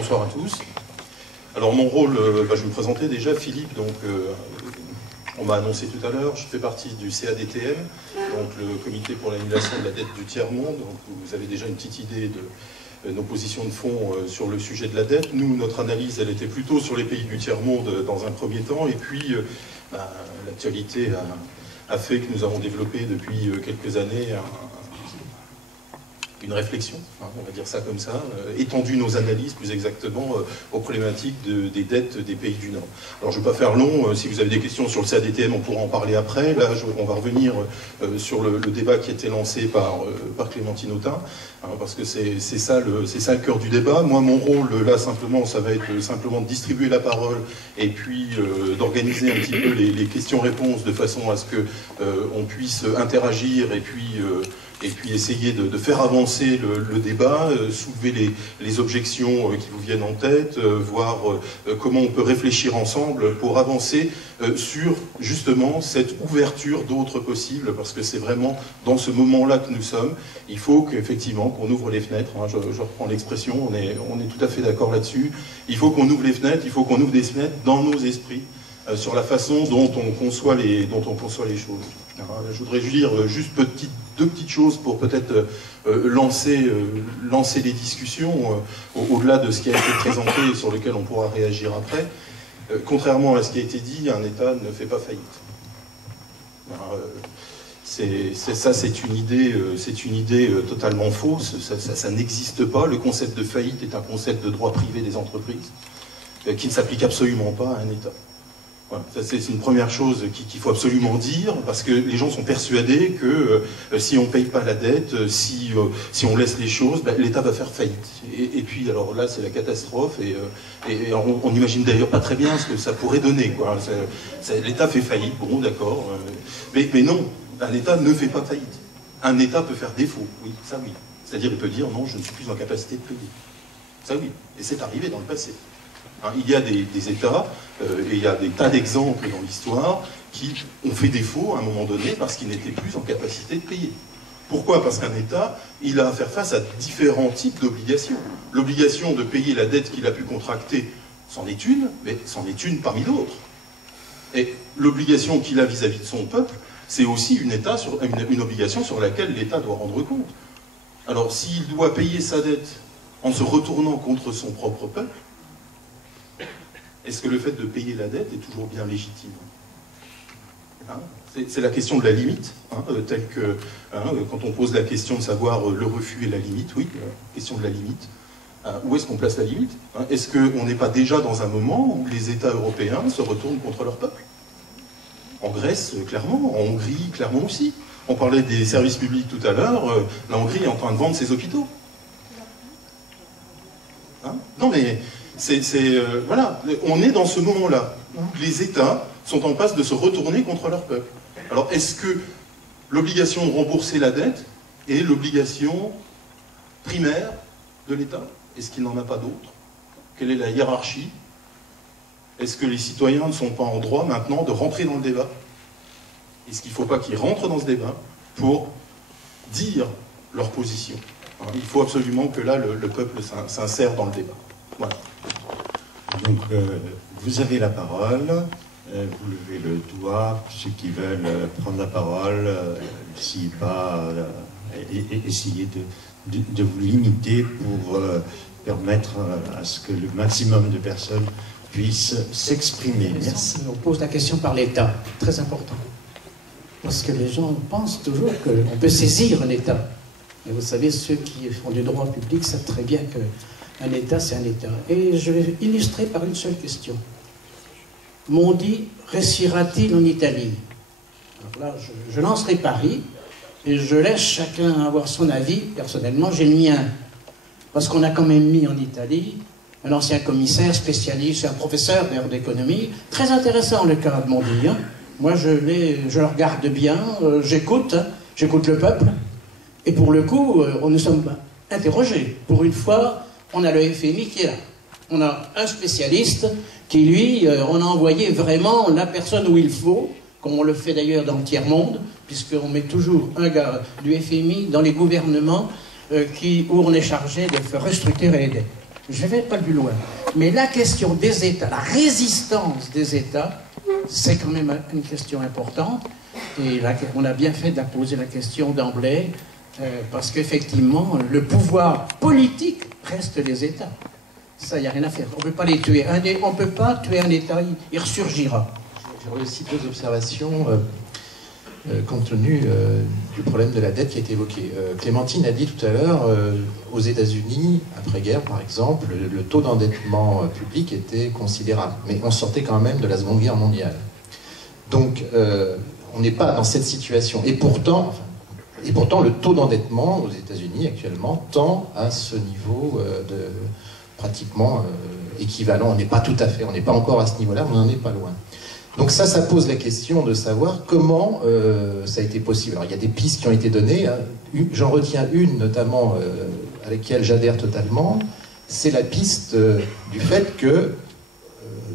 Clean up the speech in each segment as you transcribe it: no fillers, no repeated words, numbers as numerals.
Bonsoir à tous. Alors mon rôle, je vais me présenter déjà, Philippe, donc on m'a annoncé tout à l'heure, je fais partie du CADTM, donc le comité pour l'annulation de la dette du tiers-monde. Donc vous avez déjà une petite idée de nos positions de fond sur le sujet de la dette. Nous, notre analyse, elle était plutôt sur les pays du tiers-monde dans un premier temps, et puis l'actualité a fait que nous avons développé depuis quelques années une réflexion, on va dire ça comme ça, étendu nos analyses plus exactement aux problématiques des dettes des pays du Nord. Alors je ne vais pas faire long, si vous avez des questions sur le CADTM, on pourra en parler après. Là, on va revenir sur le débat qui a été lancé par Clémentine Autain, parce que c'est ça le cœur du débat. Moi, mon rôle, là, simplement, ça va être simplement de distribuer la parole et puis d'organiser un petit peu les questions-réponses de façon à ce qu'on puisse interagir et puis essayer de faire avancer le débat, soulever les objections qui vous viennent en tête, voir comment on peut réfléchir ensemble pour avancer sur justement cette ouverture d'autres possibles, parce que c'est vraiment dans ce moment-là que nous sommes. Il faut qu'effectivement qu'on ouvre les fenêtres, je reprends l'expression, on est tout à fait d'accord là-dessus. Il faut qu'on ouvre les fenêtres, il faut qu'on ouvre des fenêtres dans nos esprits, sur la façon dont on conçoit les choses. Je voudrais dire juste deux petites choses pour peut-être lancer les discussions au-delà de ce qui a été présenté et sur lequel on pourra réagir après. Contrairement à ce qui a été dit, un État ne fait pas faillite. C'est une idée totalement fausse, ça n'existe pas. Le concept de faillite est un concept de droit privé des entreprises qui ne s'applique absolument pas à un État. Voilà, c'est une première chose qu'il faut absolument dire, parce que les gens sont persuadés que si on ne paye pas la dette, si on laisse les choses, l'État va faire faillite. Et puis, alors là, c'est la catastrophe, et on n'imagine d'ailleurs pas très bien ce que ça pourrait donner, quoi. L'État fait faillite, bon, d'accord, mais non, un État ne fait pas faillite. Un État peut faire défaut, oui, ça oui. C'est-à-dire, il peut dire, non, je ne suis plus en capacité de payer. Ça oui, et c'est arrivé dans le passé. Il y a des États, et il y a des tas d'exemples dans l'histoire, qui ont fait défaut à un moment donné parce qu'ils n'étaient plus en capacité de payer. Pourquoi? Parce qu'un État, il a à faire face à différents types d'obligations. L'obligation de payer la dette qu'il a pu contracter, c'en est une, mais c'en est une parmi d'autres. Et l'obligation qu'il a vis-à-vis de son peuple, c'est aussi une obligation sur laquelle l'État doit rendre compte. Alors, s'il doit payer sa dette en se retournant contre son propre peuple, est-ce que le fait de payer la dette est toujours bien légitime? C'est la question de la limite, telle que quand on pose la question de savoir le refus et la limite, oui, question de la limite. Où est-ce qu'on place la limite? Est-ce qu'on n'est pas déjà dans un moment où les États européens se retournent contre leur peuple? En Grèce, clairement, en Hongrie, clairement aussi. On parlait des services publics tout à l'heure, la Hongrie est en train de vendre ses hôpitaux. Non mais... voilà, on est dans ce moment-là où les États sont en passe de se retourner contre leur peuple. Alors, est-ce que l'obligation de rembourser la dette est l'obligation primaire de l'État? Est-ce qu'il n'en a pas d'autre? Quelle est la hiérarchie? Est-ce que les citoyens ne sont pas en droit maintenant de rentrer dans le débat? Est-ce qu'il ne faut pas qu'ils rentrent dans ce débat pour dire leur position? Il faut absolument que là, le peuple s'insère dans le débat. Voilà. Donc, vous avez la parole, vous levez le doigt, ceux qui veulent prendre la parole, s'il pas, essayez de vous limiter pour permettre à ce que le maximum de personnes puissent s'exprimer. Merci. On pose la question par l'État, très important. Parce que les gens pensent toujours qu'on peut saisir un État. Et vous savez, ceux qui font du droit public savent très bien que un État, c'est un État. Et je vais illustrer par une seule question. M'ont dit, réussira-t-il en Italie? Alors là, je lancerai Paris, et je laisse chacun avoir son avis. Personnellement, j'ai le mien. Parce qu'on a quand même mis en Italie un ancien commissaire spécialiste, un professeur d'ailleurs d'économie. Très intéressant le cas de Mondi. Moi, je le regarde bien, j'écoute le peuple. Et pour le coup, nous sommes interrogés. Pour une fois, on a le FMI qui est là. On a un spécialiste qui, lui, on a envoyé vraiment la personne où il faut, comme on le fait d'ailleurs dans le tiers-monde, puisqu'on met toujours un gars du FMI dans les gouvernements où on est chargé de faire restructurer les dettes. Je ne vais pas plus loin. Mais la question des États, la résistance des États, c'est quand même une question importante. Et là, on a bien fait de poser la question d'emblée, parce qu'effectivement, le pouvoir politique reste les États. Ça, il n'y a rien à faire. On ne peut pas les tuer. On ne peut pas tuer un État, il ressurgira. J'aurais aussi deux observations compte tenu du problème de la dette qui a été évoqué. Clémentine a dit tout à l'heure, aux États-Unis, après-guerre par exemple, le taux d'endettement public était considérable. Mais on sortait quand même de la Seconde Guerre mondiale. Donc, on n'est pas dans cette situation. Et pourtant, le taux d'endettement aux États-Unis actuellement tend à ce niveau de pratiquement équivalent. On n'est pas tout à fait, on n'est pas encore à ce niveau-là, mais on n'en est pas loin. Donc ça pose la question de savoir comment ça a été possible. Alors il y a des pistes qui ont été données, hein. J'en retiens une notamment à laquelle j'adhère totalement, c'est la piste du fait que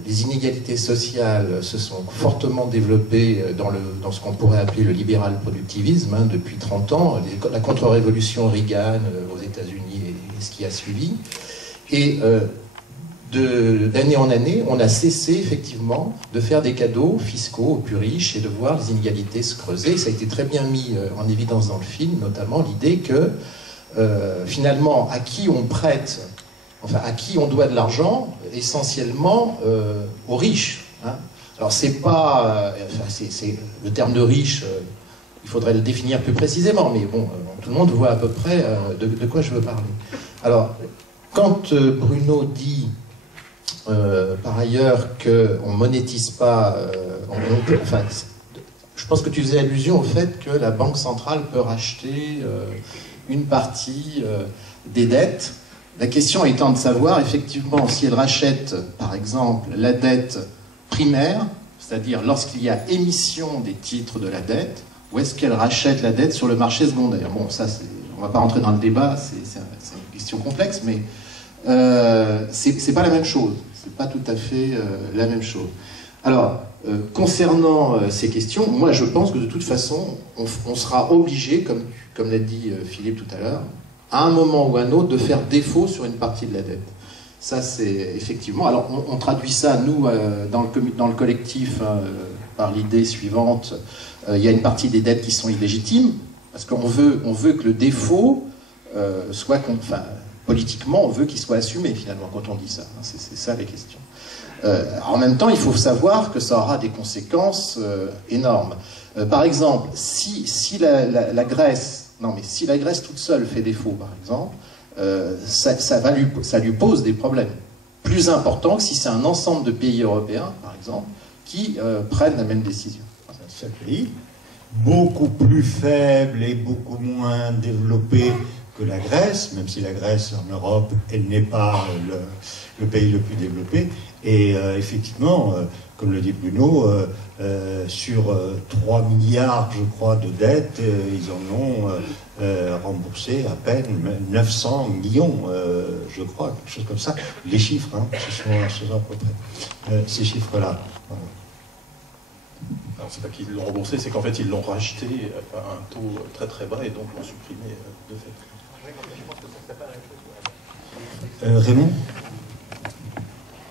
les inégalités sociales se sont fortement développées dans ce qu'on pourrait appeler le libéral productivisme, hein, depuis 30 ans, la contre-révolution Reagan aux États-Unis et ce qui a suivi. Et d'année en année, on a cessé effectivement de faire des cadeaux fiscaux aux plus riches et de voir les inégalités se creuser. Ça a été très bien mis en évidence dans le film, notamment l'idée que finalement, à qui on prête, enfin à qui on doit de l'argent, essentiellement aux riches. Hein. Alors c'est pas, le terme de riche, il faudrait le définir plus précisément, mais bon, tout le monde voit à peu près de quoi je veux parler. Alors, quand Bruno dit par ailleurs qu'on ne monétise pas, enfin, je pense que tu faisais allusion au fait que la Banque centrale peut racheter une partie des dettes. La question étant de savoir, effectivement, si elle rachète, par exemple, la dette primaire, c'est-à-dire lorsqu'il y a émission des titres de la dette, ou est-ce qu'elle rachète la dette sur le marché secondaire? Bon, ça, on ne va pas rentrer dans le débat, c'est une question complexe, mais c'est pas la même chose. C'est pas tout à fait la même chose. Alors, concernant ces questions, moi je pense que de toute façon, on sera obligé, comme l'a dit Philippe tout à l'heure, à un moment ou à un autre, de faire défaut sur une partie de la dette. Ça, c'est effectivement... Alors, on traduit ça, nous, dans le collectif, par l'idée suivante. Il y a une partie des dettes qui sont illégitimes, parce qu'on veut que le défaut soit... Enfin, politiquement, on veut qu'il soit assumé, finalement, quand on dit ça. C'est ça, les questions. En même temps, il faut savoir que ça aura des conséquences énormes. Par exemple, si la Grèce... Non, mais si la Grèce toute seule fait défaut, par exemple, ça lui pose des problèmes plus importants que si c'est un ensemble de pays européens, par exemple, qui prennent la même décision. C'est un pays beaucoup plus faible et beaucoup moins développé que la Grèce, même si la Grèce en Europe, elle n'est pas le pays le plus développé. Et effectivement, comme le dit Bruno, sur 3 milliards, je crois, de dettes, ils en ont remboursé à peine 900 millions, je crois, quelque chose comme ça. Les chiffres, hein, ce sont à peu près ces chiffres-là. Voilà. Alors c'est pas qu'ils l'ont remboursé, c'est qu'en fait ils l'ont racheté à un taux très très bas et donc l'ont supprimé de fait. Raymond,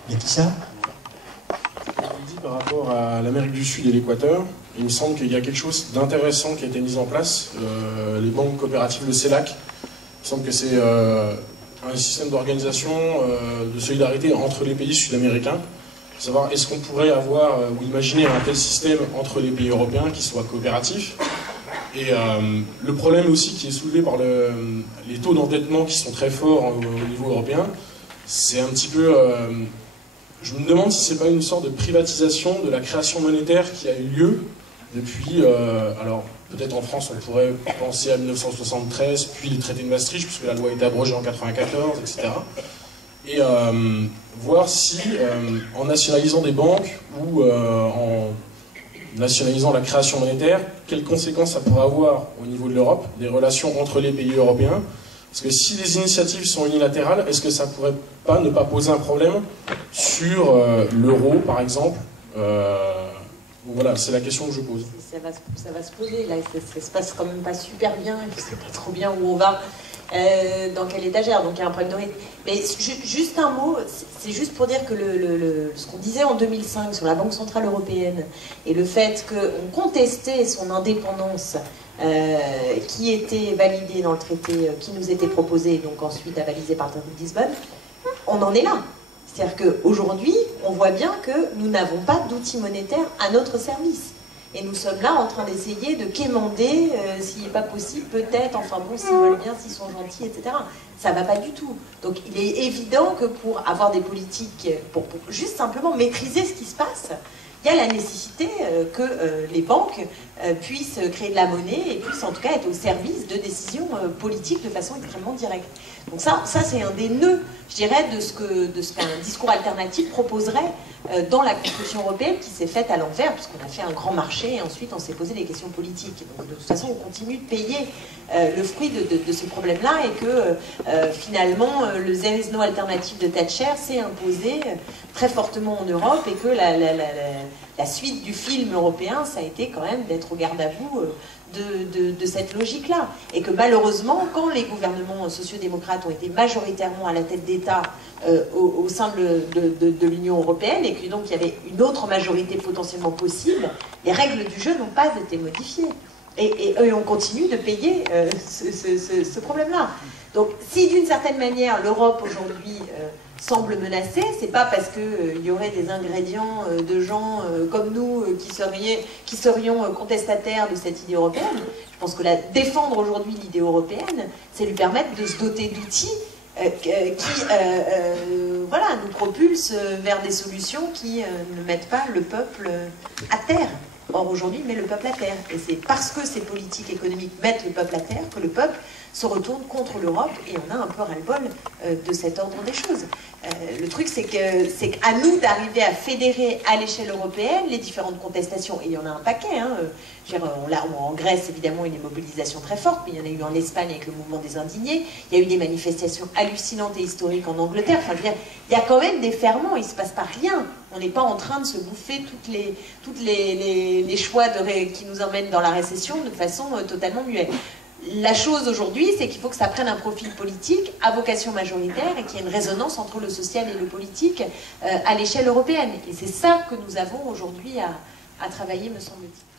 il y a qui ça? Par rapport à l'Amérique du Sud et l'Équateur, il me semble qu'il y a quelque chose d'intéressant qui a été mis en place. Les banques coopératives, le CELAC, il me semble que c'est un système d'organisation, de solidarité entre les pays sud-américains. Savoir est-ce qu'on pourrait avoir ou imaginer un tel système entre les pays européens qui soit coopératif. Et le problème aussi qui est soulevé par les taux d'endettement qui sont très forts au niveau européen, c'est un petit peu... je me demande si c'est pas une sorte de privatisation de la création monétaire qui a eu lieu depuis... alors, peut-être en France, on pourrait penser à 1973, puis les traités de Maastricht, puisque la loi a été abrogée en 1994, etc. Et voir si, en nationalisant des banques ou en nationalisant la création monétaire, quelles conséquences ça pourrait avoir au niveau de l'Europe, des relations entre les pays européens. Parce que si les initiatives sont unilatérales, est-ce que ça pourrait pas ne pas poser un problème sur l'euro, par exemple? Voilà, c'est la question que je pose. Ça va se poser, là, ça se passe quand même pas super bien, je sais pas trop bien où on va. dans quelle étagère, donc il y a un problème de rythme. Mais juste un mot, c'est juste pour dire que ce qu'on disait en 2005 sur la Banque Centrale Européenne et le fait qu'on contestait son indépendance qui était validée dans le traité qui nous était proposé, donc ensuite avalisé par le traité de Lisbonne, on en est là. C'est-à-dire qu'aujourd'hui, on voit bien que nous n'avons pas d'outils monétaires à notre service. Et nous sommes là en train d'essayer de quémander, s'il n'est pas possible, peut-être, enfin bon, s'ils veulent bien, s'ils sont gentils, etc. Ça ne va pas du tout. Donc il est évident que pour avoir des politiques, pour juste simplement maîtriser ce qui se passe, il y a la nécessité que les banques puissent créer de la monnaie et puissent en tout cas être au service de décisions politiques de façon extrêmement directe. Donc ça c'est un des nœuds, je dirais, de ce qu'un discours alternatif proposerait dans la construction européenne qui s'est faite à l'envers, puisqu'on a fait un grand marché et ensuite on s'est posé des questions politiques. Donc de toute façon, on continue de payer le fruit de ce problème-là et que finalement, le there is no alternative de Thatcher s'est imposé très fortement en Europe et que la suite du film européen, ça a été quand même d'être au garde à vous de cette logique-là. Et que malheureusement, quand les gouvernements sociodémocrates ont été majoritairement à la tête d'État au sein de l'Union européenne, et que donc il y avait une autre majorité potentiellement possible, les règles du jeu n'ont pas été modifiées. Et on continue de payer ce problème-là. Donc si d'une certaine manière l'Europe aujourd'hui semble menacée, c'est pas parce qu'il y aurait des ingrédients de gens comme nous qui serions contestataires de cette idée européenne. Je pense que défendre aujourd'hui l'idée européenne, c'est lui permettre de se doter d'outils qui voilà, nous propulsent vers des solutions qui ne mettent pas le peuple à terre. Or aujourd'hui, il met le peuple à terre. Et c'est parce que ces politiques économiques mettent le peuple à terre que le peuple se retourne contre l'Europe et on a un peu ras-le-bol de cet ordre des choses. Le truc, c'est qu'à nous d'arriver à fédérer à l'échelle européenne les différentes contestations. Et il y en a un paquet. Hein. En Grèce, évidemment, une mobilisation très forte, mais il y en a eu en Espagne avec le mouvement des indignés. Il y a eu des manifestations hallucinantes et historiques en Angleterre. Enfin, je veux dire, il y a quand même des ferments, il ne se passe pas rien. On n'est pas en train de se bouffer toutes les choix qui nous emmènent dans la récession de façon totalement muette. La chose aujourd'hui, c'est qu'il faut que ça prenne un profil politique à vocation majoritaire et qu'il y ait une résonance entre le social et le politique à l'échelle européenne. Et c'est ça que nous avons aujourd'hui à travailler, me semble-t-il.